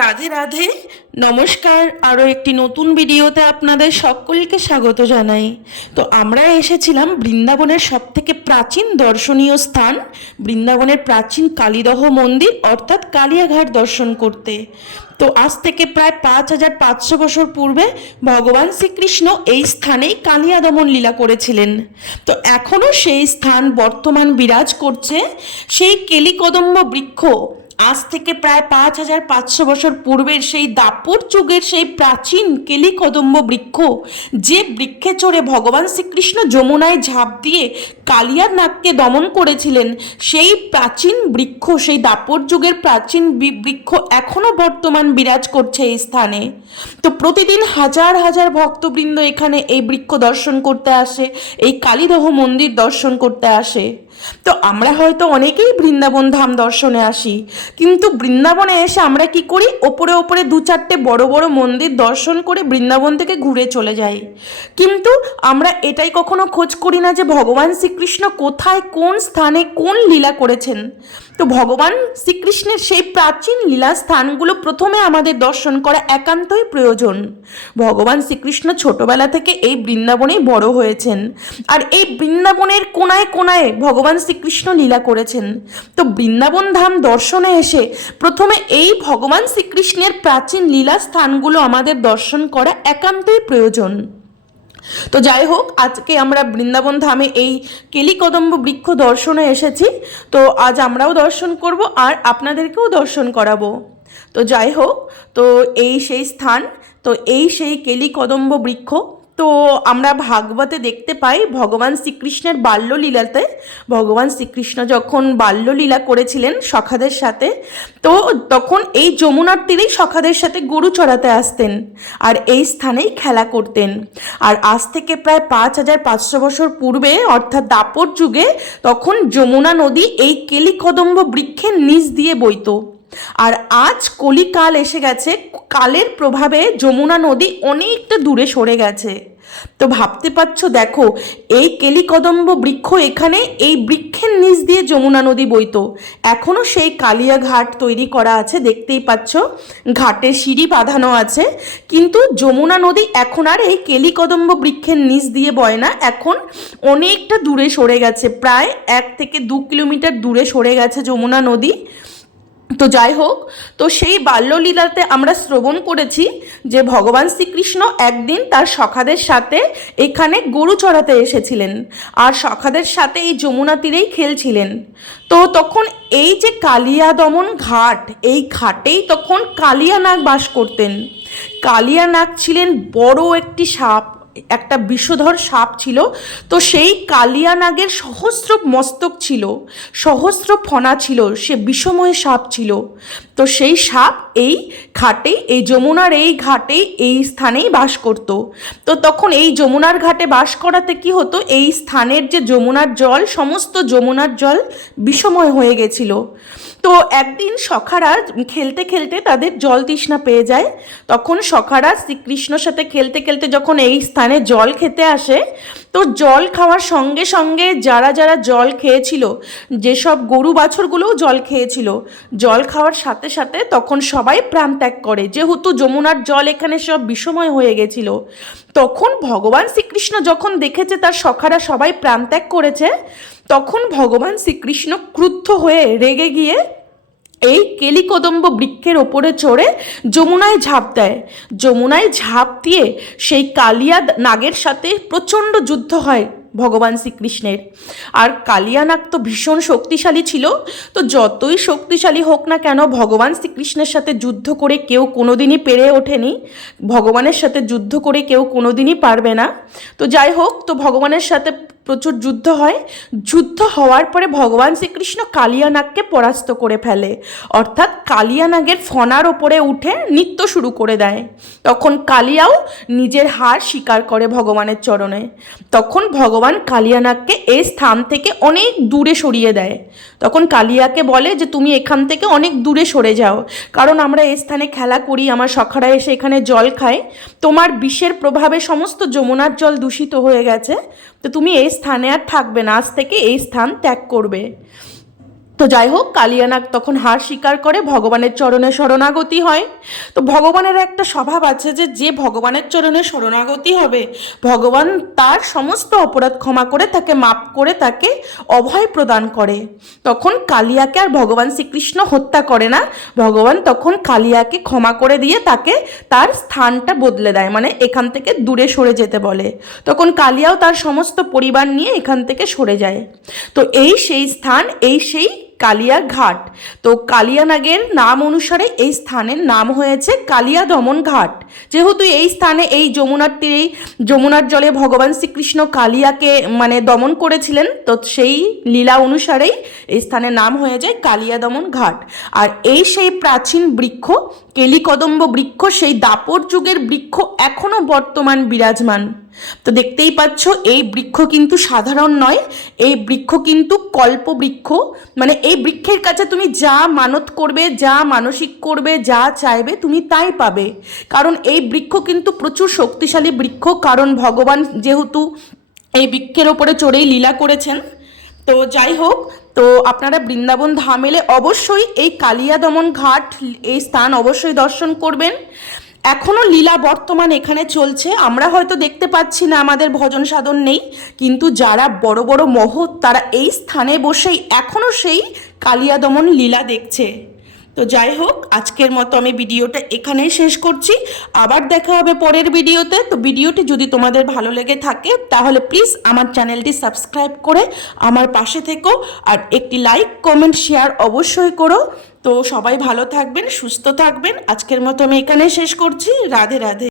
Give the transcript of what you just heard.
রাধে রাধে, নমস্কার। আরও একটি নতুন ভিডিওতে আপনাদের সকলকে স্বাগত জানাই। তো আমরা এসেছিলাম বৃন্দাবনের সবথেকে প্রাচীন দর্শনীয় স্থান, বৃন্দাবনের প্রাচীন কালীদহ মন্দির, অর্থাৎ কালিয়াঘাট দর্শন করতে। তো আজ থেকে প্রায় পাঁচ হাজার পাঁচশো বছর পূর্বে ভগবান শ্রীকৃষ্ণ এই স্থানেই কালিয়া দমন লীলা করেছিলেন। তো এখনও সেই স্থান বর্তমান বিরাজ করছে। সেই কেলিকদম্ব বৃক্ষ আজ থেকে প্রায় পাঁচ হাজার পাঁচশো বছর পূর্বের সেই দাপর যুগের সেই প্রাচীন কেলিকদম্ব বৃক্ষ, যে বৃক্ষে চড়ে ভগবান শ্রীকৃষ্ণ যমুনায় ঝাঁপ দিয়ে কালিয়ার নাগকে দমন করেছিলেন, সেই প্রাচীন বৃক্ষ, সেই দাপর যুগের প্রাচীন বৃক্ষ এখনও বর্তমান বিরাজ করছে এই স্থানে। তো প্রতিদিন হাজার হাজার ভক্তবৃন্দ এখানে এই বৃক্ষ দর্শন করতে আসে, এই কালীদহ মন্দির দর্শন করতে আসে। তো আমরা হয়তো অনেকেই বৃন্দাবন ধাম দর্শনে আসি, কিন্তু বৃন্দাবনে এসে আমরা কি করি? ওপরে ওপরে দু চারটে বড় বড় মন্দির দর্শন করে বৃন্দাবন থেকে ঘুরে চলে যাই। কিন্তু আমরা এটাই কখনো খোঁজ করি না যে ভগবান শ্রীকৃষ্ণ কোথায়, কোন স্থানে, কোন লীলা করেছেন। তো ভগবান শ্রীকৃষ্ণের সেই প্রাচীন লীলা স্থানগুলো প্রথমে আমাদের দর্শন করা একান্তই প্রয়োজন। ভগবান শ্রীকৃষ্ণ ছোটবেলা থেকে এই বৃন্দাবনেই বড় হয়েছেন। আর এই বৃন্দাবনের কোনায় কোনায় ভগবান শ্রীকৃষ্ণ লীলা করেছেন। তো বৃন্দাবন ধাম দর্শনে এসে প্রথমে এই ভগবান শ্রীকৃষ্ণের প্রাচীন লীলা স্থানগুলো আমাদের দর্শন করা একান্তই প্রয়োজন। তো যাই হোক, আজকে আমরা বৃন্দাবন ধামে এই কেলিকদম্ব বৃক্ষ দর্শনে এসেছি। তো আজ আমরাও দর্শন করব আর আপনাদেরকেও দর্শন করাবো। তো যাই হোক, তো এই সেই স্থান, তো এই সেই কেলিকদম্ব বৃক্ষ তো আমরা ভাগবতে দেখতে পাই ভগবান শ্রীকৃষ্ণের বাল্যলীলাতে। ভগবান শ্রীকৃষ্ণ যখন বাল্যলীলা করেছিলেন সখাদের সাথে, তো তখন এই যমুনার তীরেই সখাদের সাথে গরু চড়াতে আসতেন আর এই স্থানেই খেলা করতেন। আর আজ থেকে প্রায় পাঁচ হাজার পাঁচশো বছর পূর্বে, অর্থাৎ দাপর যুগে, তখন যমুনা নদী এই কেলিকদম্ব বৃক্ষের নিচ দিয়ে বইতো। আর আজ কলিকাল এসে গেছে, কালের প্রভাবে যমুনা নদী অনেকটা দূরে সরে গেছে। তো ভাবতে পারছ দেখো, এই কেলিকদম্ব বৃক্ষ এখানে এই বৃক্ষের নিচ দিয়ে যমুনা নদী বইতো। এখনও সেই কালিয়া ঘাট তৈরি করা আছে, দেখতেই পাচ্ছ। ঘাটে সিঁড়ি বাঁধানো আছে, কিন্তু যমুনা নদী এখন আর এই কেলিকদম্ব বৃক্ষের নিচ দিয়ে বয় না, এখন অনেকটা দূরে সরে গেছে, প্রায় এক থেকে দু কিলোমিটার দূরে সরে গেছে যমুনা নদী। তো যাই হোক, তো সেই বাল্যলীলাতে আমরা শ্রবণ করেছি যে ভগবান শ্রীকৃষ্ণ একদিন তার সখাদের সাথে এখানে গরু চড়াতে এসেছিলেন আর সখাদের সাথে এই যমুনা তীরেই খেলছিলেন। তো তখন এই যে কালিয়া দমন ঘাট, এই ঘাটেই তখন কালিয়া নাগ বাস করতেন। কালিয়া নাগ ছিলেন বড় একটি সাপ একটা বিষধর সাপ ছিল। তো সেই কালিয়ানাগের সহস্র মস্তক ছিল, সহস্র ফনা ছিল, সে বিষময় সাপ ছিল। তো সেই সাপ এই ঘাটে, এই যমুনার এই ঘাটে এই স্থানেই বাস করত। তো তখন এই যমুনার ঘাটে বাস করাতে কি হতো? এই স্থানের যে যমুনার জল, সমস্ত যমুনার জল বিষময় হয়ে গেছিল। তো একদিন সখারা খেলতে খেলতে তাদের জল তৃষ্ণা পেয়ে যায়। তখন সখারা শ্রীকৃষ্ণর সাথে খেলতে খেলতে যখন এই স্থানে জল খেতে আসে, তো জল খাওয়ার সঙ্গে সঙ্গে যারা যারা জল খেয়েছিল, যেসব গরু বাছরগুলোও জল খেয়েছিল, জল খাওয়ার সাথে সাথে তখন সবাই প্রাণ ত্যাগ করে। যেহেতু যমুনার জল এখানে সব বিষময় হয়ে গেছিল, তখন ভগবান শ্রীকৃষ্ণ যখন দেখেছে তার সখারা সবাই প্রাণ ত্যাগ করেছে, তখন ভগবান শ্রীকৃষ্ণ ক্রুদ্ধ হয়ে রেগে গিয়ে এই কেলিকদম্ব বৃক্ষের ওপরে চড়ে যমুনায় ঝাঁপ দেয়। যমুনায় ঝাঁপ দিয়ে সেই কালিয়া নাগের সাথে প্রচণ্ড যুদ্ধ হয়। ভগবান শ্রীকৃষ্ণের। আর কালিয়ানাগ তো ভীষণ শক্তিশালী ছিল, তো যতই শক্তিশালী হোক না কেন ভগবান শ্রীকৃষ্ণের সাথে যুদ্ধ করে কেউ কোনোদিনই পেরে ওঠেনি। ভগবানের সাথে যুদ্ধ করে কেউ কোনোদিনই পারবে না। তো যাই হোক, তো ভগবানের সাথে প্রচুর যুদ্ধ হয়। যুদ্ধ হওয়ার পরে ভগবান শ্রীকৃষ্ণ কালিয়ানাগকে পরাস্ত করে ফেলে। অর্থাৎ কালিয়ানাগের ফনার ওপরে উঠে নৃত্য শুরু করে দেয়। তখন কালিয়াও নিজের হার স্বীকার করে ভগবানের চরণে। তখন ভগবান কালিয়ানাগকে এই স্থান থেকে অনেক দূরে সরিয়ে দেয়। তখন কালিয়াকে বলে যে, তুমি এখান থেকে অনেক দূরে সরে যাও। কারণ আমরা এই স্থানে খেলা করি, আমার সখারা এসে এখানে জল খায়। তোমার বিষের প্রভাবে সমস্ত যমুনার জল দূষিত হয়ে গেছে। তো তুমি এই স্থানে আর থাকবে না। আজ থেকে এই স্থান ত্যাগ করবে। তো যাই হোক, কালিয়ানাগ তখন হার স্বীকার করে, ভগবানের চরণে শরণাগতি হয়। তো ভগবানের একটা স্বভাব আছে যে যে ভগবানের চরণে শরণাগতি হবে, ভগবান তার সমস্ত অপরাধ ক্ষমা করে তাকে মাপ করে তাকে অভয় প্রদান করে। তখন কালিয়াকে আর ভগবান শ্রীকৃষ্ণ হত্যা করে না, ভগবান তখন কালিয়াকে ক্ষমা করে দিয়ে তাকে তার স্থানটা বদলে দেয় মানে এখান থেকে দূরে সরে যেতে বলে। তখন কালিয়াও তার সমস্ত পরিবার নিয়ে এখান থেকে সরে যায়। তো এই সেই স্থান, এই সেই কালিয়া ঘাট। তো কালিয়ানাগের নাম অনুসারে এই স্থানের নাম হয়েছে কালিয়া দমন ঘাট। যেহেতু এই স্থানে এই যমুনার তীরেই যমুনার জলে ভগবান শ্রীকৃষ্ণ কালিয়াকে মানে দমন করেছিলেন, তো সেই লীলা অনুসারেই এই স্থানের নাম হয়ে যায় কালিয়া দমন ঘাট। আর এই সেই প্রাচীন বৃক্ষ, কেলিকদম্ব বৃক্ষ, সেই দাপর যুগের বৃক্ষ এখনও বর্তমান বিরাজমান। তো দেখতেই পাচ্ছ, এই বৃক্ষ কিন্তু সাধারণ নয়, এই বৃক্ষ কিন্তু কল্প বৃক্ষ। মানে এই বৃক্ষের কাছে তুমি যা মানত করবে, যা মানসিক করবে, যা চাইবে, তুমি তাই পাবে। কারণ এই বৃক্ষ কিন্তু প্রচুর শক্তিশালী বৃক্ষ, কারণ ভগবান যেহেতু এই বৃক্ষের ওপরে চড়েই লীলা করেছেন। তো যাই হোক, তো আপনারা বৃন্দাবন ধাম এলে অবশ্যই এই কালিয়া দমন ঘাট, এই স্থান অবশ্যই দর্শন করবেন। এখনও লীলা বর্তমান এখানে চলছে। আমরা হয়তো দেখতে পাচ্ছি না আমাদের ভজন সাধন নেই, কিন্তু যারা বড় বড় মহৎ তারা এই স্থানে বসেই এখনও সেই কালিয়া দমন লীলা দেখছে। তো যাই হোক, আজকের মতো আমি ভিডিওটা এখানেই শেষ করছি। আবার দেখা হবে পরের ভিডিওতে। তো ভিডিওটি যদি তোমাদের ভালো লেগে থাকে, তাহলে প্লিজ আমার চ্যানেলটি সাবস্ক্রাইব করে আমার পাশে থেকো। আর একটি লাইক কমেন্ট শেয়ার অবশ্যই করো। তো সবাই ভালো থাকবেন, সুস্থ থাকবেন। আজকের মতো আমি এখানেই শেষ করছি। রাধে রাধে।